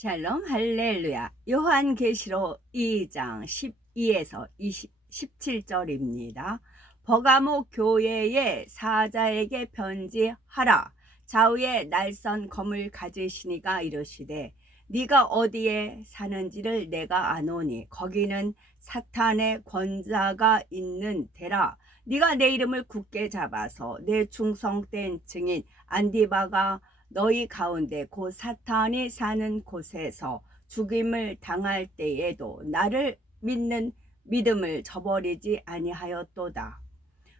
샬롬 할렐루야. 요한계시록 2장 12에서 17절입니다. 버가모 교회의 사자에게 편지하라. 좌우에 날선 검을 가지시니가 이르시되 네가 어디에 사는지를 내가 아노니 거기는 사탄의 권자가 있는 데라. 네가 내 이름을 굳게 잡아서 내 충성된 증인 안디바가 너희 가운데 곧 사탄이 사는 곳에서 죽임을 당할 때에도 나를 믿는 믿음을 저버리지 아니하였도다.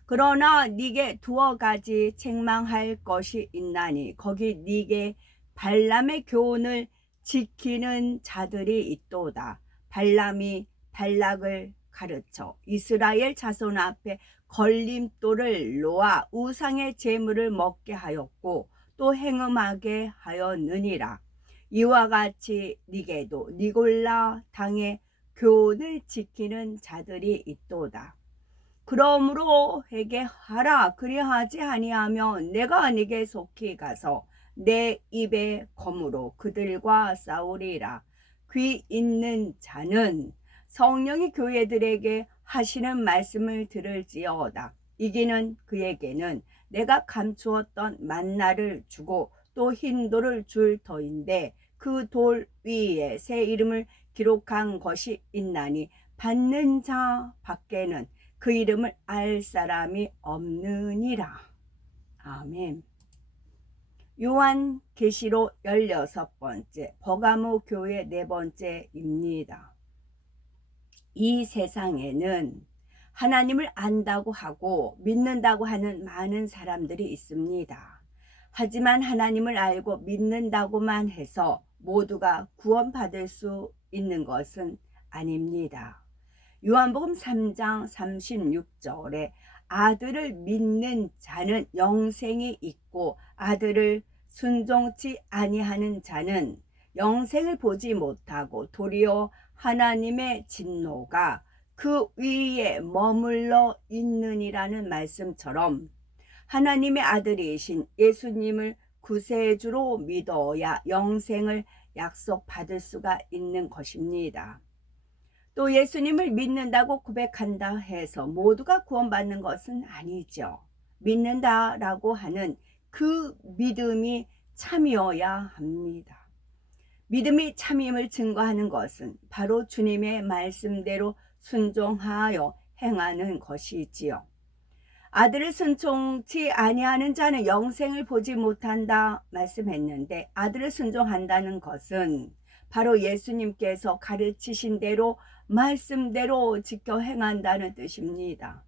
그러나 네게 두어 가지 책망할 것이 있나니 거기 네게 발람의 교훈을 지키는 자들이 있도다. 발람이 발락을 가르쳐 이스라엘 자손 앞에 걸림돌을 놓아 우상의 제물을 먹게 하였고 또 행음하게 하였느니라. 이와 같이 네게도 니골라 당의 교훈을 지키는 자들이 있도다. 그러므로 회개하라. 그리하지 아니하면 내가 네게 속히 가서 내 입의 검으로 그들과 싸우리라. 귀 있는 자는 성령이 교회들에게 하시는 말씀을 들을지어다. 이기는 그에게는 내가 감추었던 만나를 주고 또 흰 돌을 줄 터인데 그 돌 위에 새 이름을 기록한 것이 있나니 받는 자 밖에는 그 이름을 알 사람이 없느니라. 아멘. 요한계시록 16번째 버가모 교회 4번째입니다. 이 세상에는 하나님을 안다고 하고 믿는다고 하는 많은 사람들이 있습니다. 하지만 하나님을 알고 믿는다고만 해서 모두가 구원받을 수 있는 것은 아닙니다. 요한복음 3장 36절에 아들을 믿는 자는 영생이 있고 아들을 순종치 아니하는 자는 영생을 보지 못하고 도리어 하나님의 진노가 그 위에 머물러 있느니라는 말씀처럼 하나님의 아들이신 예수님을 구세주로 믿어야 영생을 약속받을 수가 있는 것입니다. 또 예수님을 믿는다고 고백한다 해서 모두가 구원받는 것은 아니죠. 믿는다라고 하는 그 믿음이 참이어야 합니다. 믿음이 참임을 증거하는 것은 바로 주님의 말씀대로 순종하여 행하는 것이지요. 아들을 순종치 아니하는 자는 영생을 보지 못한다 말씀했는데 아들을 순종한다는 것은 바로 예수님께서 가르치신 대로 말씀대로 지켜 행한다는 뜻입니다.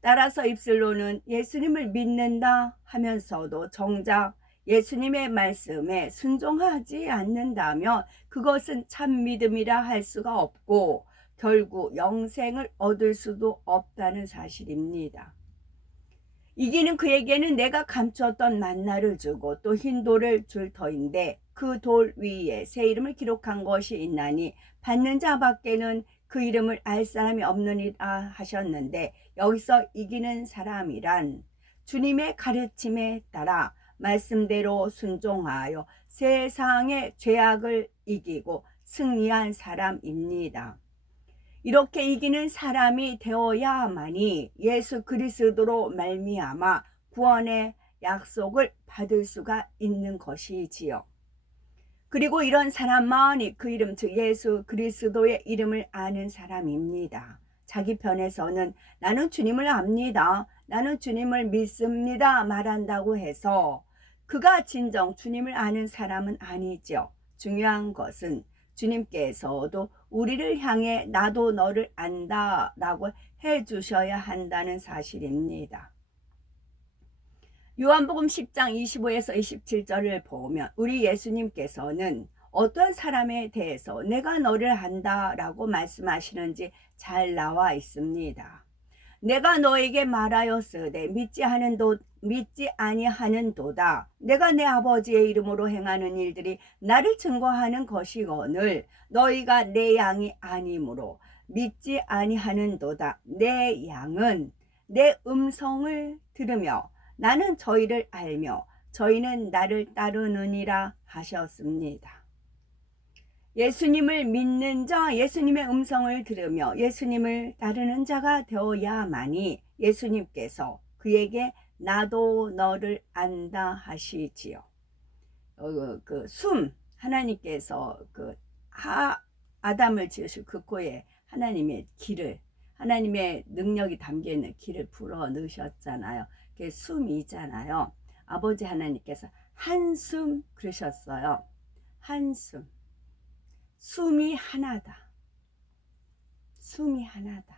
따라서 입술로는 예수님을 믿는다 하면서도 정작 예수님의 말씀에 순종하지 않는다면 그것은 참 믿음이라 할 수가 없고 결국 영생을 얻을 수도 없다는 사실입니다. 이기는 그에게는 내가 감추었던 만나를 주고 또 흰 돌을 줄 터인데 그 돌 위에 새 이름을 기록한 것이 있나니 받는 자 밖에는 그 이름을 알 사람이 없느니라 하셨는데 여기서 이기는 사람이란 주님의 가르침에 따라 말씀대로 순종하여 세상의 죄악을 이기고 승리한 사람입니다. 이렇게 이기는 사람이 되어야만이 예수 그리스도로 말미암아 구원의 약속을 받을 수가 있는 것이지요. 그리고 이런 사람만이 그 이름 즉 예수 그리스도의 이름을 아는 사람입니다. 자기 편에서는 나는 주님을 압니다. 나는 주님을 믿습니다. 말한다고 해서 그가 진정 주님을 아는 사람은 아니죠. 중요한 것은 주님께서도 우리를 향해 나도 너를 안다 라고 해주셔야 한다는 사실입니다. 요한복음 10장 25에서 27절을 보면 우리 예수님께서는 어떤 사람에 대해서 내가 너를 안다 라고 말씀하시는지 잘 나와 있습니다. 내가 너에게 말하였으되 믿지 아니하는도다. 내가 내 아버지의 이름으로 행하는 일들이 나를 증거하는 것이거늘 너희가 내 양이 아니므로 믿지 아니하는도다. 내 양은 내 음성을 들으며 나는 저희를 알며 저희는 나를 따르느니라 하셨습니다. 예수님을 믿는 자, 예수님의 음성을 들으며 예수님을 따르는 자가 되어야만이 예수님께서 그에게 나도 너를 안다 하시지요. 하나님께서 아담을 지으실 그 코에 하나님의 길을, 하나님의 능력이 담겨있는 길을 불어 넣으셨잖아요. 그게 숨이잖아요. 아버지 하나님께서 한숨 그러셨어요. 한숨. 숨이 하나다. 숨이 하나다.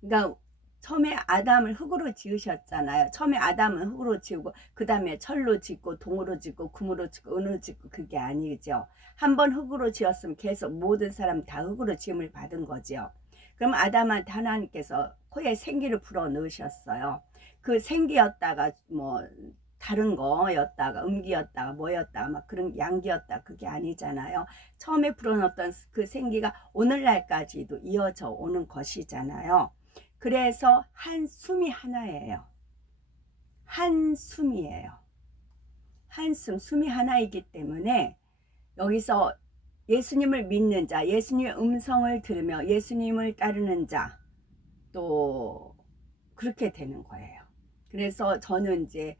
그러니까 처음에 아담을 흙으로 지으셨잖아요. 처음에 아담은 흙으로 지우고 그 다음에 철로 짓고 동으로 짓고 금으로 짓고 은으로 짓고 그게 아니죠. 한번 흙으로 지었으면 계속 모든 사람 다 흙으로 지음을 받은 거죠. 그럼 아담한테 하나님께서 코에 생기를 불어 넣으셨어요. 그 생기였다가 뭐 다른 거였다가 음기였다가 뭐였다가 막 그런 양기였다 그게 아니잖아요. 처음에 불어넣었던 그 생기가 오늘날까지도 이어져 오는 것이잖아요. 그래서 한숨이 하나예요. 한숨이에요. 한숨, 숨이 하나이기 때문에 여기서 예수님을 믿는 자, 예수님의 음성을 들으며 예수님을 따르는 자, 또 그렇게 되는 거예요. 그래서 저는 이제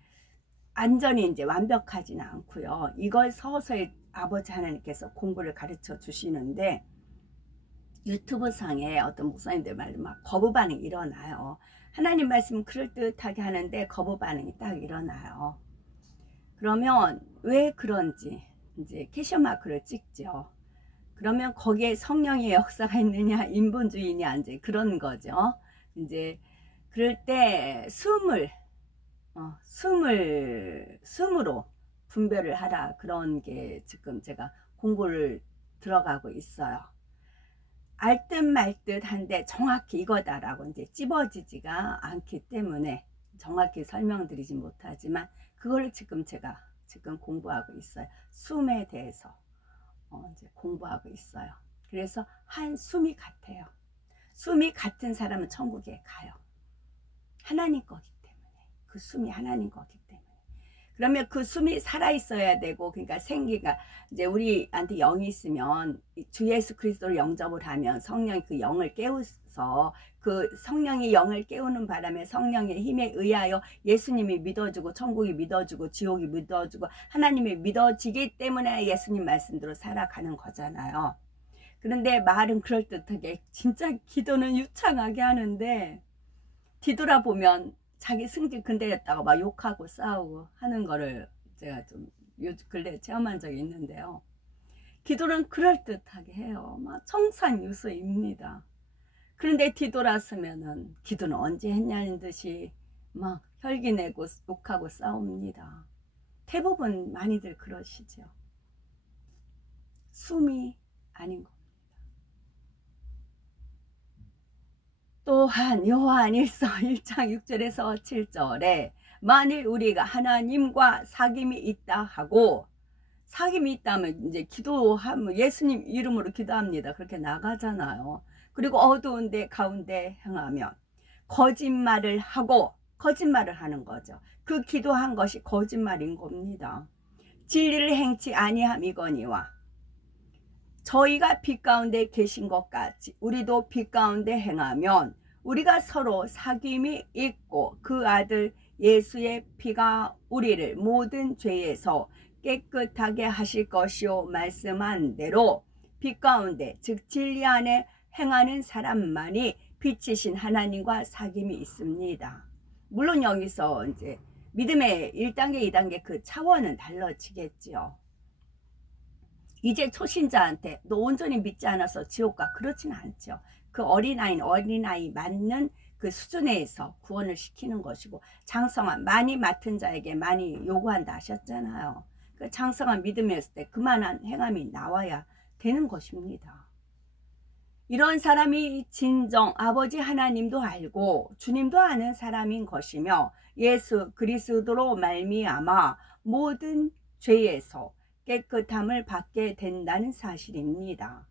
완전히 이제 완벽하지는 않고요. 이걸 서서히 아버지 하나님께서 공부를 가르쳐 주시는데 유튜브 상에 어떤 목사님들 말로 막 거부 반응이 일어나요. 하나님 말씀 그럴듯하게 하는데 거부 반응이 딱 일어나요. 그러면 왜 그런지 이제 캐셔 마크를 찍죠. 그러면 거기에 성령의 역사가 있느냐 인본주의냐 이제 그런 거죠. 이제 그럴 때 숨으로 분별을 하라 그런 게 지금 제가 공부를 들어가고 있어요. 알듯 말듯 한데 정확히 이거다라고 이제 찝어지지가 않기 때문에 정확히 설명드리지 못하지만 그걸 제가 지금 공부하고 있어요. 숨에 대해서 이제 공부하고 있어요. 그래서 한 숨이 같아요. 숨이 같은 사람은 천국에 가요. 하나님 거기 때문에. 그 숨이 하나님 거기 때문에. 그러면 그 숨이 살아있어야 되고, 그러니까 생기가, 이제 우리한테 영이 있으면 주 예수 그리스도를 영접을 하면 성령이 그 영을 깨워서 그 성령이 영을 깨우는 바람에 성령의 힘에 의하여 예수님이 믿어주고 천국이 믿어주고 지옥이 믿어주고 하나님이 믿어지기 때문에 예수님 말씀대로 살아가는 거잖아요. 그런데 말은 그럴듯하게 진짜 기도는 유창하게 하는데 뒤돌아보면 자기 승질 건드렸다가 막 욕하고 싸우고 하는 거를 제가 좀 요즘 근래 체험한 적이 있는데요. 기도는 그럴듯하게 해요. 막 청산유수입니다. 그런데 뒤돌아서면은 기도는 언제 했냐는 듯이 막 혈기 내고 욕하고 싸웁니다. 대부분 많이들 그러시죠. 숨이 아닌 거. 또한 요한일서 1장 6절에서 7절에 만일 우리가 하나님과 사귐이 있다 하고 사귐이 있다면 이제 기도하면 예수님 이름으로 기도합니다. 그렇게 나가잖아요. 그리고 어두운 데 가운데 행하면 거짓말을 하고 거짓말을 하는 거죠. 그 기도한 것이 거짓말인 겁니다. 진리를 행치 아니함이거니와 저희가 빛 가운데 계신 것 같이 우리도 빛 가운데 행하면 우리가 서로 사귐이 있고 그 아들 예수의 피가 우리를 모든 죄에서 깨끗하게 하실 것이요 말씀한 대로 빛 가운데 즉 진리 안에 행하는 사람만이 빛이신 하나님과 사귐이 있습니다. 물론 여기서 이제 믿음의 1단계 2단계 그 차원은 달라지겠지요. 이제 초신자한테 너 온전히 믿지 않아서 지옥 가 그렇지는 않죠. 그 어린아이 맞는 그 수준에서 구원을 시키는 것이고 장성한 많이 맡은 자에게 많이 요구한다 하셨잖아요. 그 장성한 믿음이었을 때 그만한 행함이 나와야 되는 것입니다. 이런 사람이 진정 아버지 하나님도 알고 주님도 아는 사람인 것이며 예수 그리스도로 말미암아 모든 죄에서 깨끗함을 받게 된다는 사실입니다.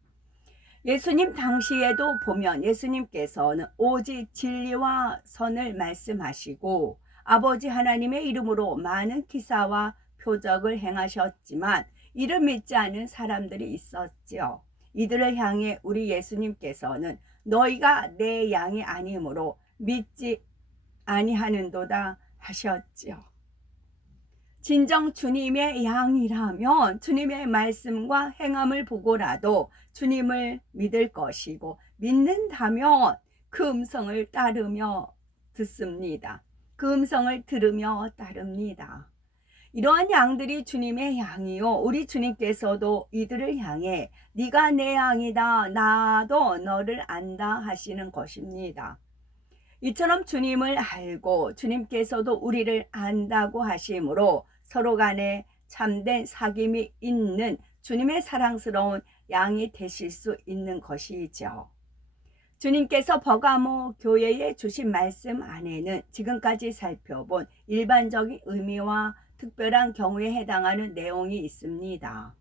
예수님 당시에도 보면 예수님께서는 오직 진리와 선을 말씀하시고 아버지 하나님의 이름으로 많은 기사와 표적을 행하셨지만 이를 믿지 않은 사람들이 있었지요. 이들을 향해 우리 예수님께서는 너희가 내 양이 아니므로 믿지 아니하는도다 하셨지요. 진정 주님의 양이라면 주님의 말씀과 행함을 보고라도 주님을 믿을 것이고, 믿는다면 그 음성을 따르며 듣습니다. 그 음성을 들으며 따릅니다. 이러한 양들이 주님의 양이요, 우리 주님께서도 이들을 향해 네가 내 양이다, 나도 너를 안다 하시는 것입니다. 이처럼 주님을 알고 주님께서도 우리를 안다고 하심으로 서로 간에 참된 사귐이 있는 주님의 사랑스러운 양이 되실 수 있는 것이죠. 주님께서 버가모 교회에 주신 말씀 안에는 지금까지 살펴본 일반적인 의미와 특별한 경우에 해당하는 내용이 있습니다.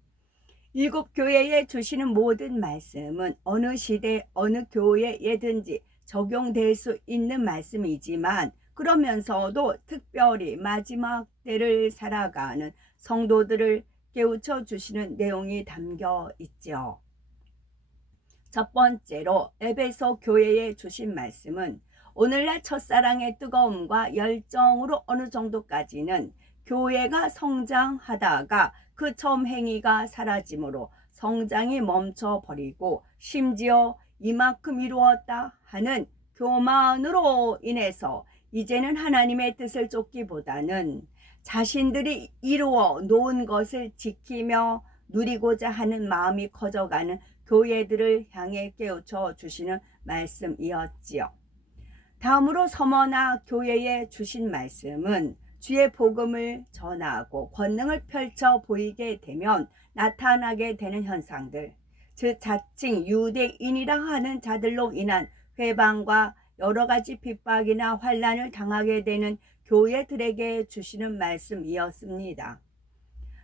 7교회에 주시는 모든 말씀은 어느 시대 어느 교회에든지 적용될 수 있는 말씀이지만, 그러면서도 특별히 마지막 때를 살아가는 성도들을 깨우쳐 주시는 내용이 담겨 있죠. 첫 번째로 에베소 교회에 주신 말씀은 오늘날 첫사랑의 뜨거움과 열정으로 어느 정도까지는 교회가 성장하다가 그 처음 행위가 사라짐으로 성장이 멈춰버리고, 심지어 이만큼 이루었다 하는 교만으로 인해서 이제는 하나님의 뜻을 쫓기보다는 자신들이 이루어 놓은 것을 지키며 누리고자 하는 마음이 커져가는 교회들을 향해 깨우쳐 주시는 말씀이었지요. 다음으로 서머나 교회에 주신 말씀은 주의 복음을 전하고 권능을 펼쳐 보이게 되면 나타나게 되는 현상들, 즉 자칭 유대인이라 하는 자들로 인한 회방과 여러 가지 핍박이나 환난을 당하게 되는 교회들에게 주시는 말씀이었습니다.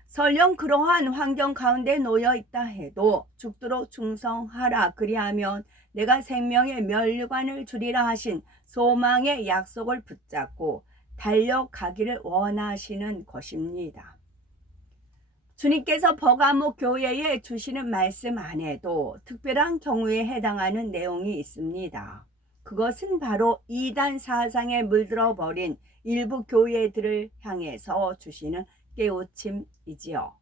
설령 그러한 환경 가운데 놓여 있다 해도 죽도록 충성하라, 그리하면 내가 생명의 면류관을 주리라 하신 소망의 약속을 붙잡고 달려가기를 원하시는 것입니다. 주님께서 버가모 교회에 주시는 말씀 안에도 특별한 경우에 해당하는 내용이 있습니다. 그것은 바로 이단 사상에 물들어 버린 일부 교회들을 향해서 주시는 깨우침이지요.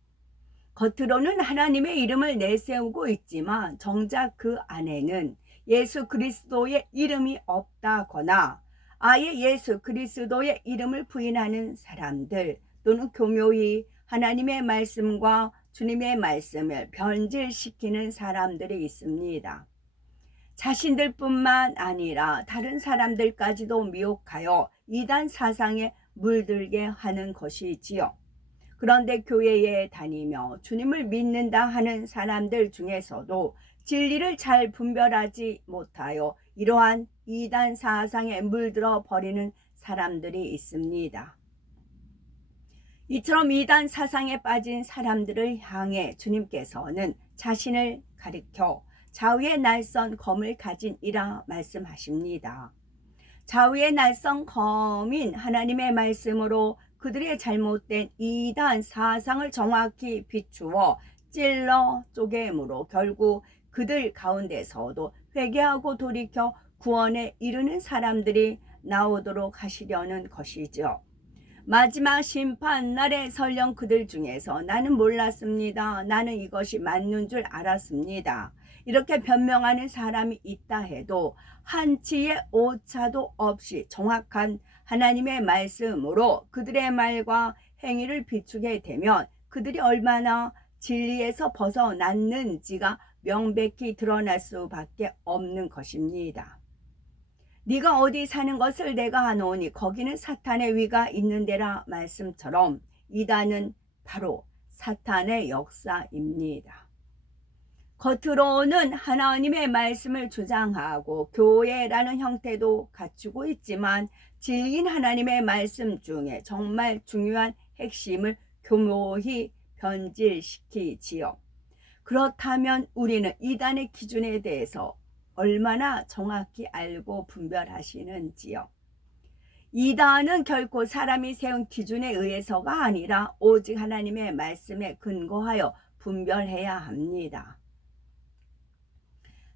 겉으로는 하나님의 이름을 내세우고 있지만 정작 그 안에는 예수 그리스도의 이름이 없다거나 아예 예수 그리스도의 이름을 부인하는 사람들, 또는 교묘히 하나님의 말씀과 주님의 말씀을 변질시키는 사람들이 있습니다. 자신들뿐만 아니라 다른 사람들까지도 미혹하여 이단 사상에 물들게 하는 것이지요. 그런데 교회에 다니며 주님을 믿는다 하는 사람들 중에서도 진리를 잘 분별하지 못하여 이러한 이단 사상에 물들어 버리는 사람들이 있습니다. 이처럼 이단 사상에 빠진 사람들을 향해 주님께서는 자신을 가리켜 좌우의 날선 검을 가진 이라 말씀하십니다. 좌우의 날선 검인 하나님의 말씀으로 그들의 잘못된 이단 사상을 정확히 비추어 찔러 쪼개므로 결국 그들 가운데서도 회개하고 돌이켜 구원에 이르는 사람들이 나오도록 하시려는 것이죠. 마지막 심판날에 설령 그들 중에서 나는 몰랐습니다, 나는 이것이 맞는 줄 알았습니다, 이렇게 변명하는 사람이 있다 해도 한치의 오차도 없이 정확한 하나님의 말씀으로 그들의 말과 행위를 비추게 되면 그들이 얼마나 진리에서 벗어났는지가 명백히 드러날 수밖에 없는 것입니다. 네가 어디 사는 것을 내가 아노니 거기는 사탄의 위가 있는 데라 말씀처럼 이단은 바로 사탄의 역사입니다. 겉으로는 하나님의 말씀을 주장하고 교회라는 형태도 갖추고 있지만 진리인 하나님의 말씀 중에 정말 중요한 핵심을 교묘히 변질시키지요. 그렇다면 우리는 이단의 기준에 대해서 얼마나 정확히 알고 분별하시는지요. 이단은 결코 사람이 세운 기준에 의해서가 아니라 오직 하나님의 말씀에 근거하여 분별해야 합니다.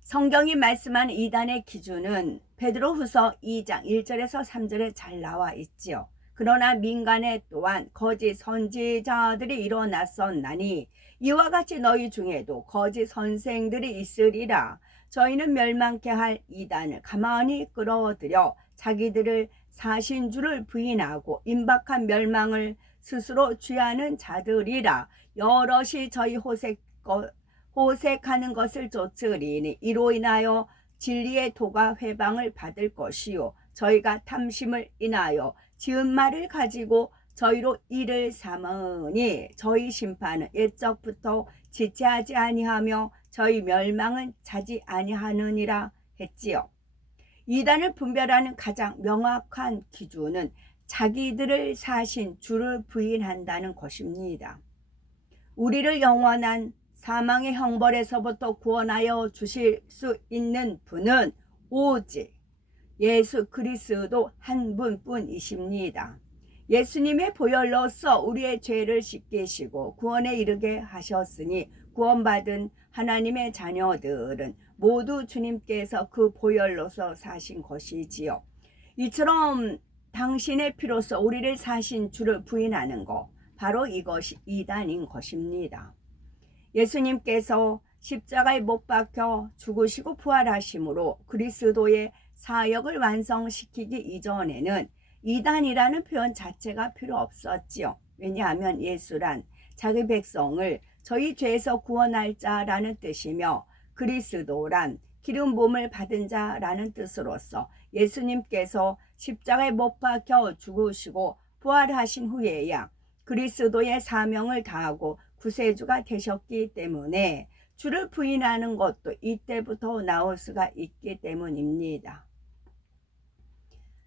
성경이 말씀하는 이단의 기준은 베드로후서 2장 1절에서 3절에 잘 나와 있지요. 그러나 민간에 또한 거짓 선지자들이 일어났었나니 이와 같이 너희 중에도 거짓 선생들이 있으리라. 저희는 멸망케 할 이단을 가만히 끌어들여 자기들을 사신 줄을 부인하고 임박한 멸망을 스스로 취하는 자들이라. 여럿이 저희 호색하는 것을 쫓으리니 이로 인하여 진리의 도가 회방을 받을 것이요 저희가 탐심을 인하여 지은 말을 가지고 저희로 이를 삼으니 저희 심판은 옛적부터 지체하지 아니하며 저희 멸망은 자지 아니하느니라 했지요. 이단을 분별하는 가장 명확한 기준은 자기들을 사신 주를 부인한다는 것입니다. 우리를 영원한 사망의 형벌에서부터 구원하여 주실 수 있는 분은 오직 예수 그리스도 한 분뿐이십니다. 예수님의 보혈로서 우리의 죄를 씻기시고 구원에 이르게 하셨으니 구원받은 하나님의 자녀들은 모두 주님께서 그 보혈로서 사신 것이지요. 이처럼 당신의 피로서 우리를 사신 주를 부인하는 것, 바로 이것이 이단인 것입니다. 예수님께서 십자가에 못 박혀 죽으시고 부활하심으로 그리스도의 사역을 완성시키기 이전에는 이단이라는 표현 자체가 필요 없었지요. 왜냐하면 예수란 자기 백성을 저희 죄에서 구원할 자라는 뜻이며 그리스도란 기름 부음을 받은 자라는 뜻으로서 예수님께서 십자가에 못 박혀 죽으시고 부활하신 후에야 그리스도의 사명을 다하고 구세주가 되셨기 때문에 주를 부인하는 것도 이때부터 나올 수가 있기 때문입니다.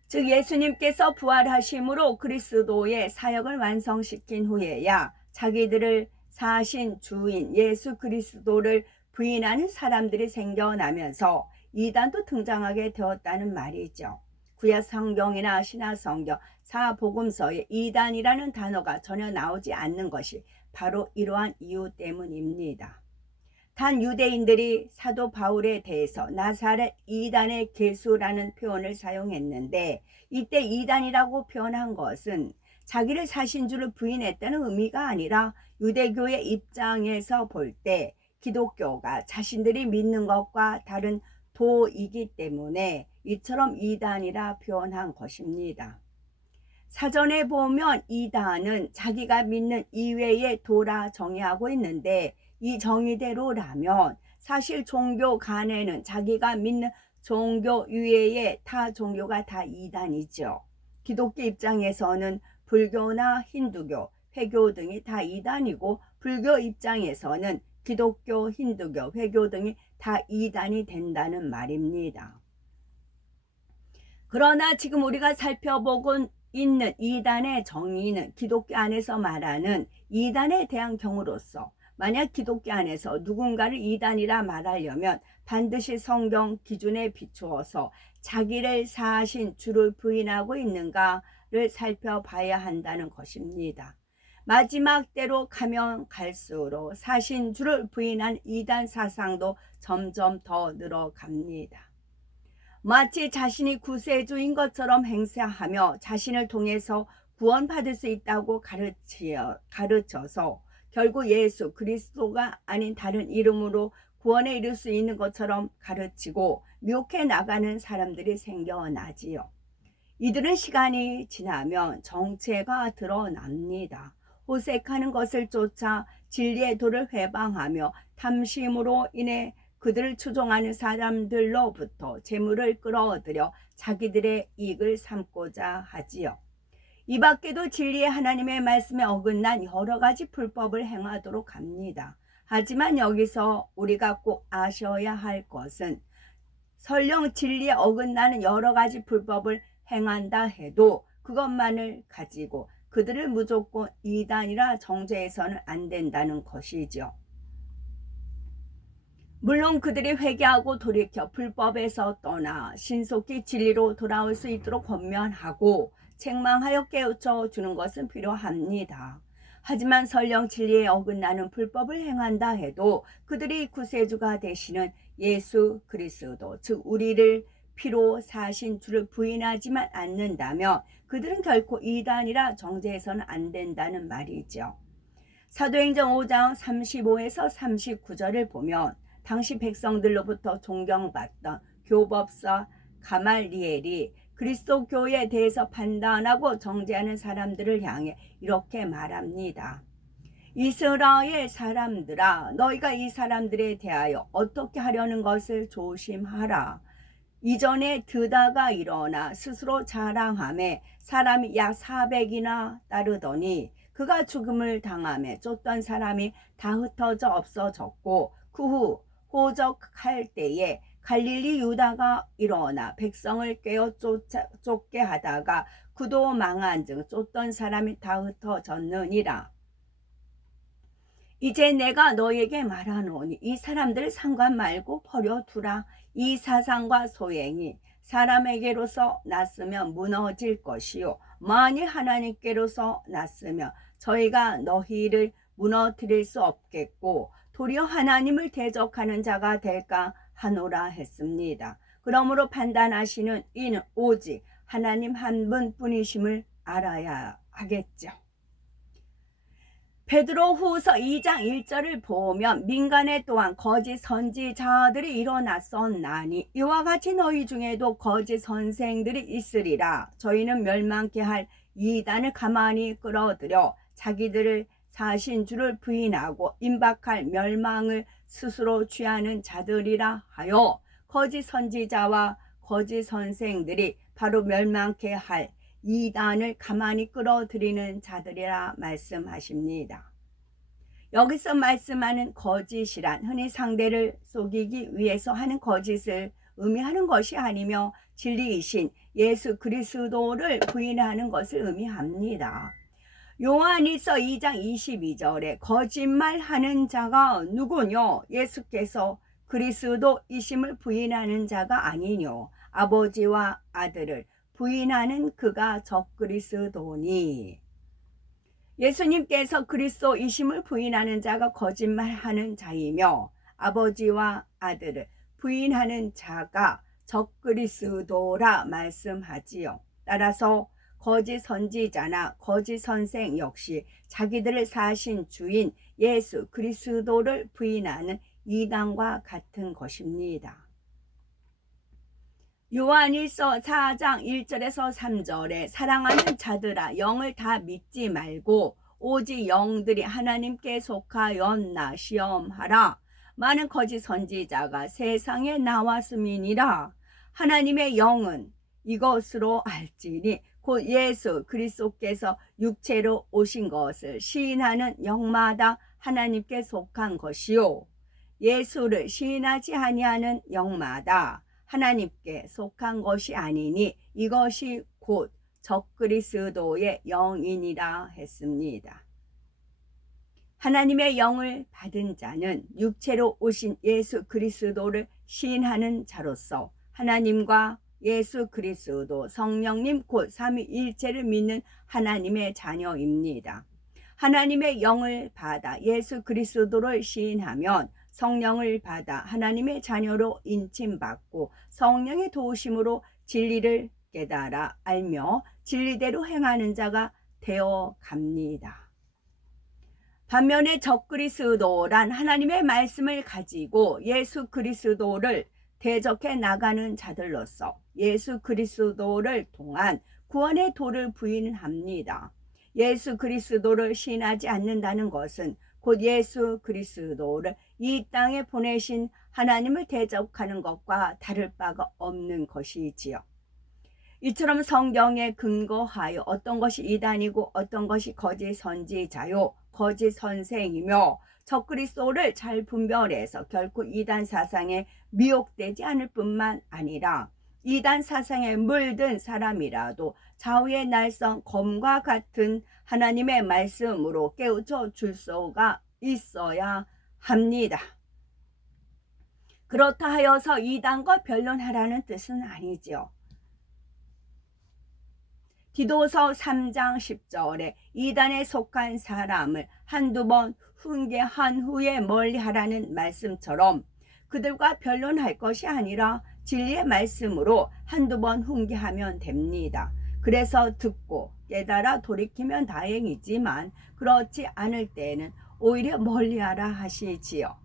즉 예수님께서 부활하심으로 그리스도의 사역을 완성시킨 후에야 자기들을 사신 주인 예수 그리스도를 부인하는 사람들이 생겨나면서 이단도 등장하게 되었다는 말이죠. 구약 성경이나 신약 성경 사복음서에 이단이라는 단어가 전혀 나오지 않는 것이 바로 이러한 이유 때문입니다. 단 유대인들이 사도 바울에 대해서 나사렛 이단의 개수라는 표현을 사용했는데 이때 이단이라고 표현한 것은 자기를 사신 줄을 부인했다는 의미가 아니라 유대교의 입장에서 볼 때 기독교가 자신들이 믿는 것과 다른 도이기 때문에 이처럼 이단이라 표현한 것입니다. 사전에 보면 이단은 자기가 믿는 이외의 도라 정의하고 있는데 이 정의대로라면 사실 종교 간에는 자기가 믿는 종교 이외의 타 종교가 다 이단이죠. 기독교 입장에서는 불교나 힌두교, 회교 등이 다 이단이고 불교 입장에서는 기독교, 힌두교, 회교 등이 다 이단이 된다는 말입니다. 그러나 지금 우리가 살펴보고 있는 이단의 정의는 기독교 안에서 말하는 이단에 대한 경우로서 만약 기독교 안에서 누군가를 이단이라 말하려면 반드시 성경 기준에 비추어서 자기를 사신 주를 부인하고 있는가를 살펴봐야 한다는 것입니다. 마지막 때로 가면 갈수록 사신 주를 부인한 이단 사상도 점점 더 늘어갑니다. 마치 자신이 구세주인 것처럼 행세하며 자신을 통해서 구원받을 수 있다고 가르쳐서 결국 예수 그리스도가 아닌 다른 이름으로 구원에 이를 수 있는 것처럼 가르치고 미혹해 나가는 사람들이 생겨나지요. 이들은 시간이 지나면 정체가 드러납니다. 호색하는 것을 쫓아 진리의 도를 회방하며 탐심으로 인해 그들을 추종하는 사람들로부터 재물을 끌어들여 자기들의 이익을 삼고자 하지요. 이 밖에도 진리의 하나님의 말씀에 어긋난 여러 가지 불법을 행하도록 합니다. 하지만 여기서 우리가 꼭 아셔야 할 것은 설령 진리에 어긋나는 여러 가지 불법을 행한다 해도 그것만을 가지고 그들을 무조건 이단이라 정죄해서는 안 된다는 것이죠. 물론 그들이 회개하고 돌이켜 불법에서 떠나 신속히 진리로 돌아올 수 있도록 권면하고 책망하여 깨우쳐 주는 것은 필요합니다. 하지만 설령 진리에 어긋나는 불법을 행한다 해도 그들이 구세주가 되시는 예수 그리스도, 즉 우리를 피로 사신 주를 부인하지만 않는다면 그들은 결코 이단이라 정죄해서는 안 된다는 말이죠. 사도행전 5장 35에서 39절을 보면 당시 백성들로부터 존경받던 교법사 가말리엘이 그리스도 교회에 대해서 판단하고 정죄하는 사람들을 향해 이렇게 말합니다. 이스라엘 사람들아, 너희가 이 사람들에 대하여 어떻게 하려는 것을 조심하라. 이전에 드다가 일어나 스스로 자랑하며 사람이 약 400이나 따르더니 그가 죽음을 당하며 쫓던 사람이 다 흩어져 없어졌고 그 후 호적할 때에 갈릴리 유다가 일어나 백성을 깨어 쫓게 하다가 그도 망한즉 쫓던 사람이 다 흩어졌느니라. 이제 내가 너에게 말하노니 이 사람들 상관 말고 버려두라. 이 사상과 소행이 사람에게로서 났으면 무너질 것이요 만일 하나님께로서 났으면 저희가 너희를 무너뜨릴 수 없겠고 도리어 하나님을 대적하는 자가 될까 하노라 했습니다. 그러므로 판단하시는 이는 오직 하나님 한 분뿐이심을 알아야 하겠죠. 베드로후서 2장 1절을 보면 민간에 또한 거짓 선지자들이 일어났었나니 이와 같이 너희 중에도 거짓 선생들이 있으리라. 저희는 멸망케 할 이단을 가만히 끌어들여 자기들을 사신 주를 부인하고 임박할 멸망을 스스로 취하는 자들이라 하여 거짓 선지자와 거짓 선생들이 바로 멸망케 할 이단을 가만히 끌어들이는 자들이라 말씀하십니다. 여기서 말씀하는 거짓이란 흔히 상대를 속이기 위해서 하는 거짓을 의미하는 것이 아니며 진리이신 예수 그리스도를 부인하는 것을 의미합니다. 요한일서 2장 22절에 거짓말하는 자가 누구뇨? 예수께서 그리스도이심을 부인하는 자가 아니뇨? 아버지와 아들을 부인하는 그가 적그리스도니. 예수님께서 그리스도이심을 부인하는 자가 거짓말하는 자이며 아버지와 아들을 부인하는 자가 적그리스도라 말씀하지요. 따라서 거짓 선지자나 거짓 선생 역시 자기들을 사신 주인 예수 그리스도를 부인하는 이단과 같은 것입니다. 요한일서 4장 1절에서 3절에 사랑하는 자들아 영을 다 믿지 말고 오직 영들이 하나님께 속하였나 시험하라. 많은 거짓 선지자가 세상에 나왔음이니라. 하나님의 영은 이것으로 알지니 곧 예수 그리스도께서 육체로 오신 것을 시인하는 영마다 하나님께 속한 것이요 예수를 시인하지 아니하는 영마다 하나님께 속한 것이 아니니 이것이 곧 적그리스도의 영이니라 했습니다. 하나님의 영을 받은 자는 육체로 오신 예수 그리스도를 시인하는 자로서 하나님과 예수 그리스도 성령님 곧 삼위일체를 믿는 하나님의 자녀입니다. 하나님의 영을 받아 예수 그리스도를 시인하면 성령을 받아 하나님의 자녀로 인침받고 성령의 도우심으로 진리를 깨달아 알며 진리대로 행하는 자가 되어 갑니다. 반면에 적그리스도란 하나님의 말씀을 가지고 예수 그리스도를 대적해 나가는 자들로서 예수 그리스도를 통한 구원의 도를 부인합니다. 예수 그리스도를 신하지 않는다는 것은 곧 예수 그리스도를 이 땅에 보내신 하나님을 대적하는 것과 다를 바가 없는 것이지요. 이처럼 성경에 근거하여 어떤 것이 이단이고 어떤 것이 거짓 선지자요 거짓 선생이며 적그리스도를 잘 분별해서 결코 이단 사상에 미혹되지 않을 뿐만 아니라 이단 사상에 물든 사람이라도 좌우의 날선 검과 같은 하나님의 말씀으로 깨우쳐 줄 수가 있어야 합니다. 그렇다 하여서 이단과 변론하라는 뜻은 아니죠. 디도서 3장 10절에 이단에 속한 사람을 한두 번 훈계한 후에 멀리하라는 말씀처럼 그들과 변론할 것이 아니라 진리의 말씀으로 한두 번 훈계하면 됩니다. 그래서 듣고 깨달아 돌이키면 다행이지만 그렇지 않을 때에는 오히려 멀리하라 하시지요.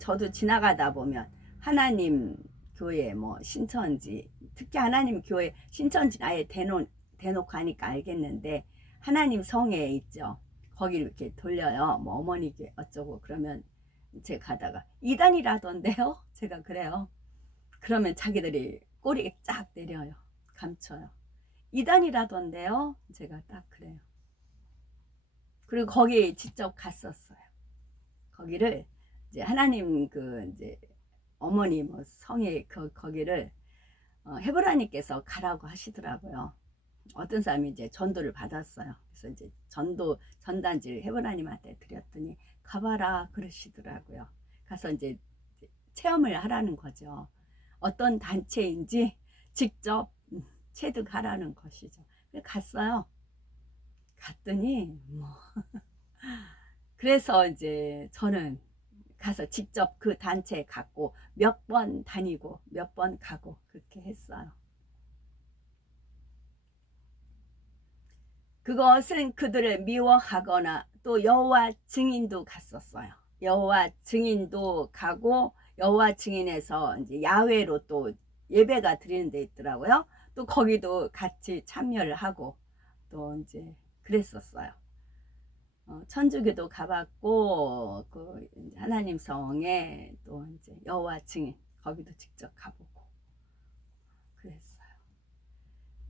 저도 지나가다 보면 하나님 교회 뭐 신천지, 특히 하나님 교회 신천지 아예 대놓고 하니까 알겠는데 하나님 성에 있죠. 거기를 이렇게 돌려요. 뭐 어머니 교회 어쩌고 그러면 제가 가다가 이단이라던데요? 제가 그래요. 그러면 자기들이 꼬리에 쫙 내려요. 감춰요. 이단이라던데요? 제가 딱 그래요. 그리고 거기 직접 갔었어요. 거기를 이제 하나님 이제 어머니 뭐 성에 거기를 해보라님께서 가라고 하시더라고요. 어떤 사람이 이제 전도를 받았어요. 그래서 이제 전단지를 해보라님한테 드렸더니 가봐라 그러시더라고요. 가서 이제 체험을 하라는 거죠. 어떤 단체인지 직접 체득하라는 것이죠. 갔어요. 갔더니 뭐 그래서 이제 저는 가서 직접 그 단체에 갔고 몇 번 다니고 몇 번 가고 그렇게 했어요. 그것은 그들을 미워하거나 또 여호와 증인도 갔었어요. 여호와 증인도 가고 여호와 증인에서 이제 야외로 또 예배가 드리는 데 있더라고요. 또 거기도 같이 참여를 하고 또 이제 그랬었어요. 천주교도 가봤고 그 하나님 성에 또 이제 여호와 증인 거기도 직접 가보고 그랬어요.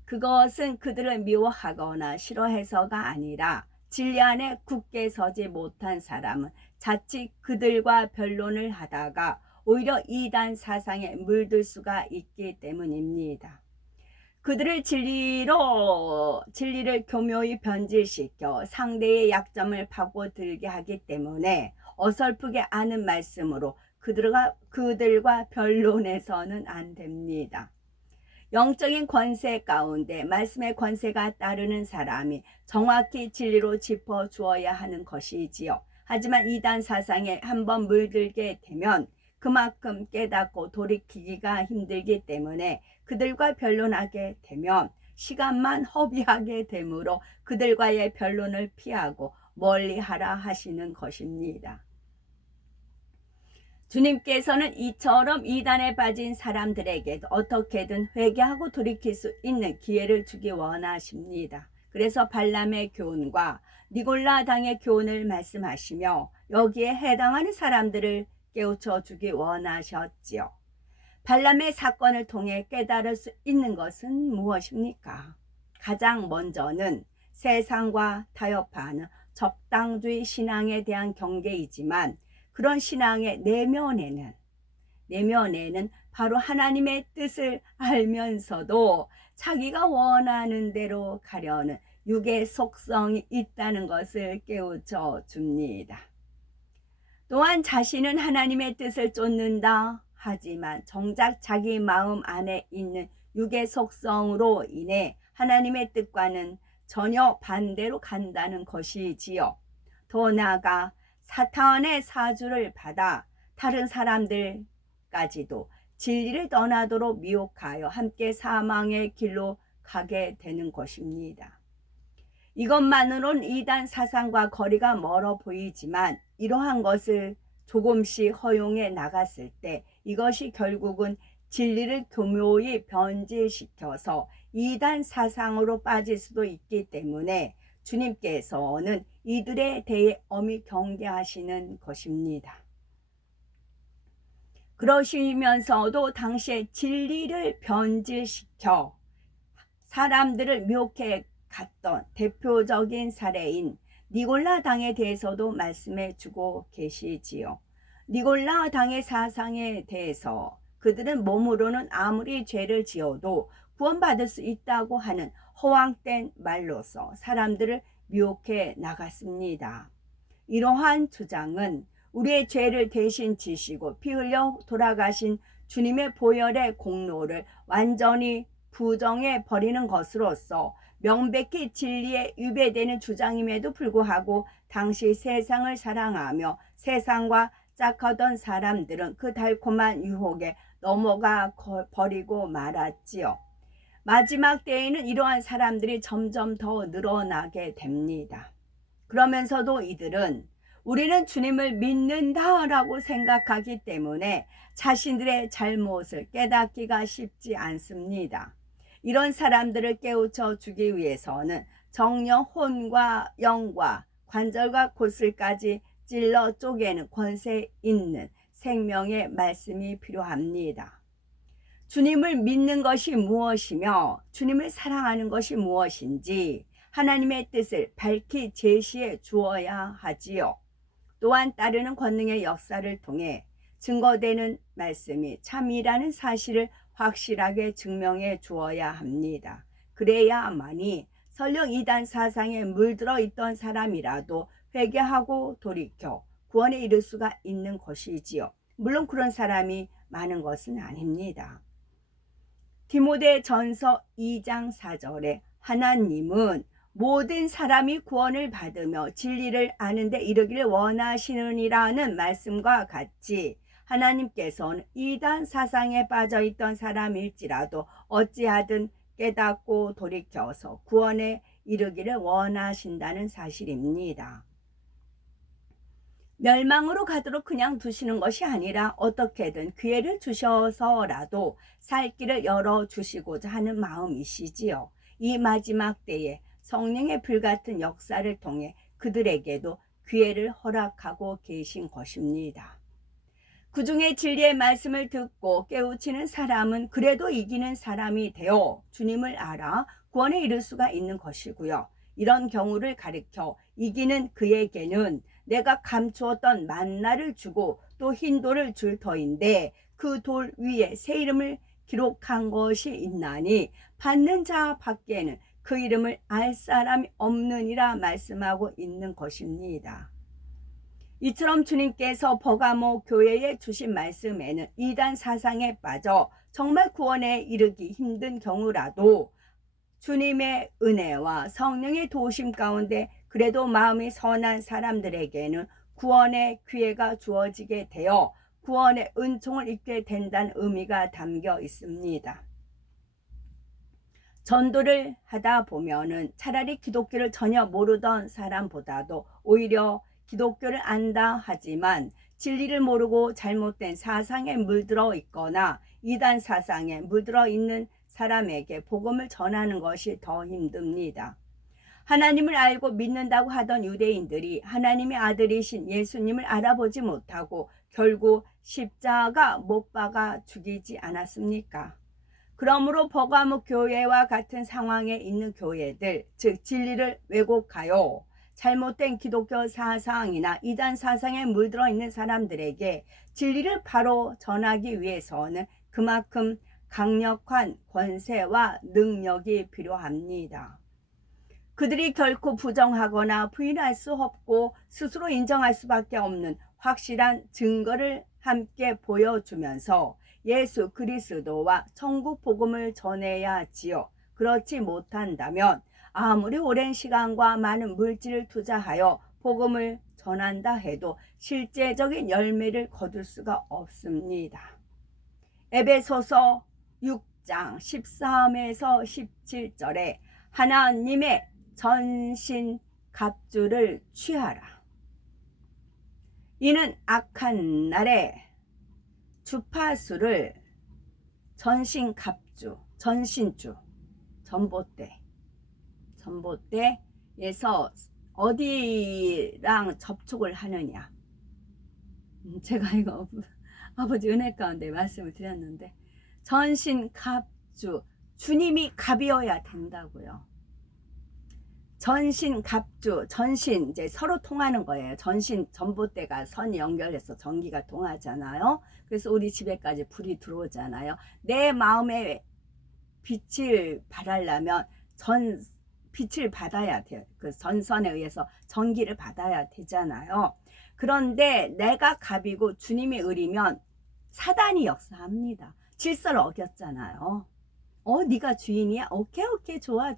그것은 그들을 미워하거나 싫어해서가 아니라 진리 안에 굳게 서지 못한 사람은 자칫 그들과 변론을 하다가 오히려 이단 사상에 물들 수가 있기 때문입니다. 그들을 진리를 교묘히 변질시켜 상대의 약점을 파고들게 하기 때문에 어설프게 아는 말씀으로 그들과 변론해서는 안 됩니다. 영적인 권세 가운데 말씀의 권세가 따르는 사람이 정확히 진리로 짚어주어야 하는 것이지요. 하지만 이단 사상에 한번 물들게 되면 그만큼 깨닫고 돌이키기가 힘들기 때문에 그들과 변론하게 되면 시간만 허비하게 되므로 그들과의 변론을 피하고 멀리하라 하시는 것입니다. 주님께서는 이처럼 이단에 빠진 사람들에게도 어떻게든 회개하고 돌이킬 수 있는 기회를 주기 원하십니다. 그래서 발람의 교훈과 니골라 당의 교훈을 말씀하시며 여기에 해당하는 사람들을 깨우쳐 주기 원하셨지요. 발람의 사건을 통해 깨달을 수 있는 것은 무엇입니까? 가장 먼저는 세상과 타협하는 적당주의 신앙에 대한 경계이지만 그런 신앙의 내면에는 바로 하나님의 뜻을 알면서도 자기가 원하는 대로 가려는 육의 속성이 있다는 것을 깨우쳐 줍니다. 또한 자신은 하나님의 뜻을 쫓는다 하지만 정작 자기 마음 안에 있는 육의 속성으로 인해 하나님의 뜻과는 전혀 반대로 간다는 것이지요. 더 나아가 사탄의 사주를 받아 다른 사람들까지도 진리를 떠나도록 미혹하여 함께 사망의 길로 가게 되는 것입니다. 이것만으론 이단 사상과 거리가 멀어 보이지만 이러한 것을 조금씩 허용해 나갔을 때 이것이 결국은 진리를 교묘히 변질시켜서 이단 사상으로 빠질 수도 있기 때문에 주님께서는 이들에 대해 엄히 경계하시는 것입니다. 그러시면서도 당시에 진리를 변질시켜 사람들을 미혹해 갔던 대표적인 사례인 니골라 당에 대해서도 말씀해 주고 계시지요. 니골라 당의 사상에 대해서 그들은 몸으로는 아무리 죄를 지어도 구원받을 수 있다고 하는 허황된 말로서 사람들을 미혹해 나갔습니다. 이러한 주장은 우리의 죄를 대신 지시고 피 흘려 돌아가신 주님의 보혈의 공로를 완전히 부정해 버리는 것으로서 명백히 진리에 위배되는 주장임에도 불구하고 당시 세상을 사랑하며 세상과 짝하던 사람들은 그 달콤한 유혹에 넘어가 버리고 말았지요. 마지막 때에는 이러한 사람들이 점점 더 늘어나게 됩니다. 그러면서도 이들은 우리는 주님을 믿는다라고 생각하기 때문에 자신들의 잘못을 깨닫기가 쉽지 않습니다. 이런 사람들을 깨우쳐 주기 위해서는 정령 혼과 영과 관절과 골슬까지 찔러 쪼개는 권세 있는 생명의 말씀이 필요합니다. 주님을 믿는 것이 무엇이며 주님을 사랑하는 것이 무엇인지 하나님의 뜻을 밝히 제시해 주어야 하지요. 또한 따르는 권능의 역사를 통해 증거되는 말씀이 참이라는 사실을 확실하게 증명해 주어야 합니다. 그래야만이 설령 이단 사상에 물들어 있던 사람이라도 회개하고 돌이켜 구원에 이를 수가 있는 것이지요. 물론 그런 사람이 많은 것은 아닙니다. 디모데 전서 2장 4절에 하나님은 모든 사람이 구원을 받으며 진리를 아는 데 이르기를 원하시느니라는 말씀과 같이 하나님께서는 이단 사상에 빠져있던 사람일지라도 어찌하든 깨닫고 돌이켜서 구원에 이르기를 원하신다는 사실입니다. 멸망으로 가도록 그냥 두시는 것이 아니라 어떻게든 기회를 주셔서라도 살 길을 열어주시고자 하는 마음이시지요. 이 마지막 때에 성령의 불같은 역사를 통해 그들에게도 기회를 허락하고 계신 것입니다. 그중에 진리의 말씀을 듣고 깨우치는 사람은 그래도 이기는 사람이 되어 주님을 알아 구원에 이를 수가 있는 것이고요. 이런 경우를 가리켜 이기는 그에게는 내가 감추었던 만나를 주고 또 흰 돌을 줄 터인데 그 돌 위에 새 이름을 기록한 것이 있나니 받는 자 밖에는 그 이름을 알 사람이 없느니라 말씀하고 있는 것입니다. 이처럼 주님께서 버가모 교회에 주신 말씀에는 이단 사상에 빠져 정말 구원에 이르기 힘든 경우라도 주님의 은혜와 성령의 도우심 가운데 그래도 마음이 선한 사람들에게는 구원의 기회가 주어지게 되어 구원의 은총을 입게 된다는 의미가 담겨 있습니다. 전도를 하다 보면은 차라리 기독교를 전혀 모르던 사람보다도 오히려 기독교를 안다 하지만 진리를 모르고 잘못된 사상에 물들어 있거나 이단 사상에 물들어 있는 사람에게 복음을 전하는 것이 더 힘듭니다. 하나님을 알고 믿는다고 하던 유대인들이 하나님의 아들이신 예수님을 알아보지 못하고 결국 십자가 못 박아 죽이지 않았습니까? 그러므로 버가모 교회와 같은 상황에 있는 교회들, 즉 진리를 왜곡하여 잘못된 기독교 사상이나 이단 사상에 물들어 있는 사람들에게 진리를 바로 전하기 위해서는 그만큼 강력한 권세와 능력이 필요합니다. 그들이 결코 부정하거나 부인할 수 없고 스스로 인정할 수밖에 없는 확실한 증거를 함께 보여주면서 예수 그리스도와 천국 복음을 전해야 하지요. 그렇지 못한다면 아무리 오랜 시간과 많은 물질을 투자하여 복음을 전한다 해도 실제적인 열매를 거둘 수가 없습니다. 에베소서 6장 13에서 17절에 하나님의 전신 갑주를 취하라. 이는 악한 날에 주파수를 전신 갑주, 전신주, 전봇대에서 어디랑 접촉을 하느냐. 제가 이거 아버지 은혜 가운데 말씀을 드렸는데 전신 갑주, 주님이 갑이어야 된다고요. 전신 갑주, 전신 이제 서로 통하는 거예요. 전신 전봇대가 선이 연결해서 전기가 통하잖아요. 그래서 우리 집에까지 불이 들어오잖아요. 내 마음에 빛을 발하려면 빛을 받아야 돼요. 그 전선에 의해서 전기를 받아야 되잖아요. 그런데 내가 갑이고 주님이 을이면 사단이 역사합니다. 질서를 어겼잖아요. 네가 주인이야? 오케이 좋아.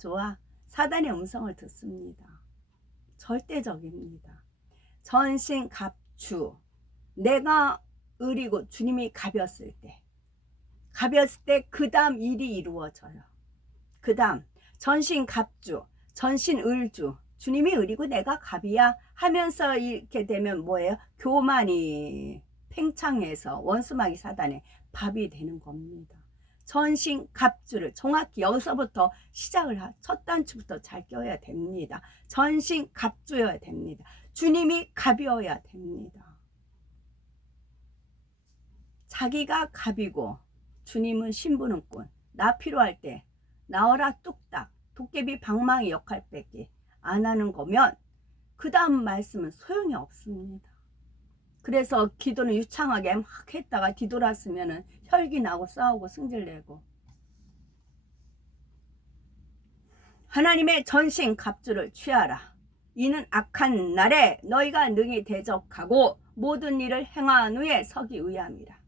사단의 음성을 듣습니다. 절대적입니다. 전신갑주. 내가 을이고 주님이 갑이었을 때 그 다음 일이 이루어져요. 그 다음 전신갑주, 전신을주. 주님이 을이고 내가 갑이야 하면서 이렇게 되면 뭐예요? 교만이 팽창해서 원수마귀 사단의 밥이 되는 겁니다. 전신갑주를 정확히 여기서부터 시작을 첫 단추부터 잘 껴야 됩니다. 전신갑주여야 됩니다. 주님이 갑이어야 됩니다. 자기가 갑이고 주님은 신부는꾼. 나 필요할 때 나와라 뚝딱. 도깨비 방망이 역할 뺏기 안 하는 거면 그 다음 말씀은 소용이 없습니다. 그래서 기도는 유창하게 막 했다가 뒤돌았으면 혈기 나고 싸우고 승질내고. 하나님의 전신 갑주를 취하라. 이는 악한 날에 너희가 능히 대적하고 모든 일을 행한 후에 서기 위함이라.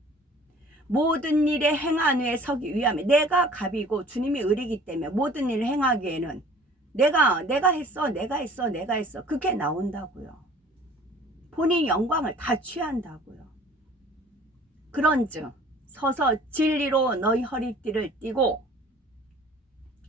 모든 일에 행한 후에 서기 위함이. 내가 갑이고 주님이 을이기 때문에 모든 일을 행하기에는 내가 했어 그게 나온다고요. 본인 영광을 다 취한다고요. 그런즉 서서 진리로 너희 허리띠를 띠고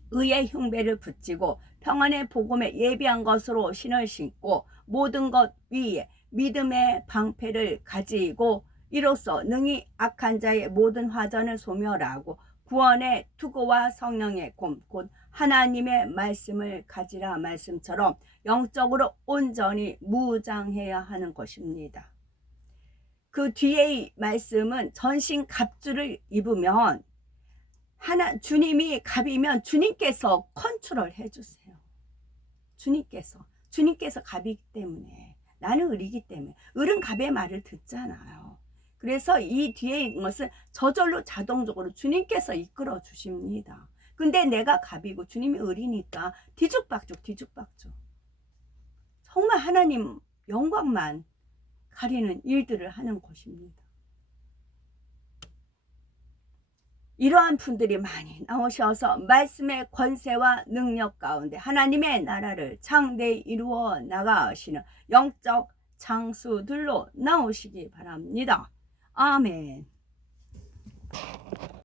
의의 흉배를 붙이고 평안의 복음에 예비한 것으로 신을 신고 모든 것 위에 믿음의 방패를 가지고 이로써 능히 악한 자의 모든 화전을 소멸하고 구원의 투구와 성령의 곰 곧 하나님의 말씀을 가지라 말씀처럼 영적으로 온전히 무장해야 하는 것입니다. 그 뒤의 말씀은 전신 갑주를 입으면 주님이 갑이면 주님께서 컨트롤 해주세요. 주님께서 갑이기 때문에 나는 을이기 때문에 을은 갑의 말을 듣잖아요. 그래서 이 뒤에 있는 것은 저절로 자동적으로 주님께서 이끌어 주십니다. 근데 내가 갑이고 주님이 을이니까 뒤죽박죽 정말 하나님 영광만 가리는 일들을 하는 것입니다. 이러한 분들이 많이 나오셔서 말씀의 권세와 능력 가운데 하나님의 나라를 창대히 이루어 나가시는 영적 장수들로 나오시기 바랍니다. 아멘.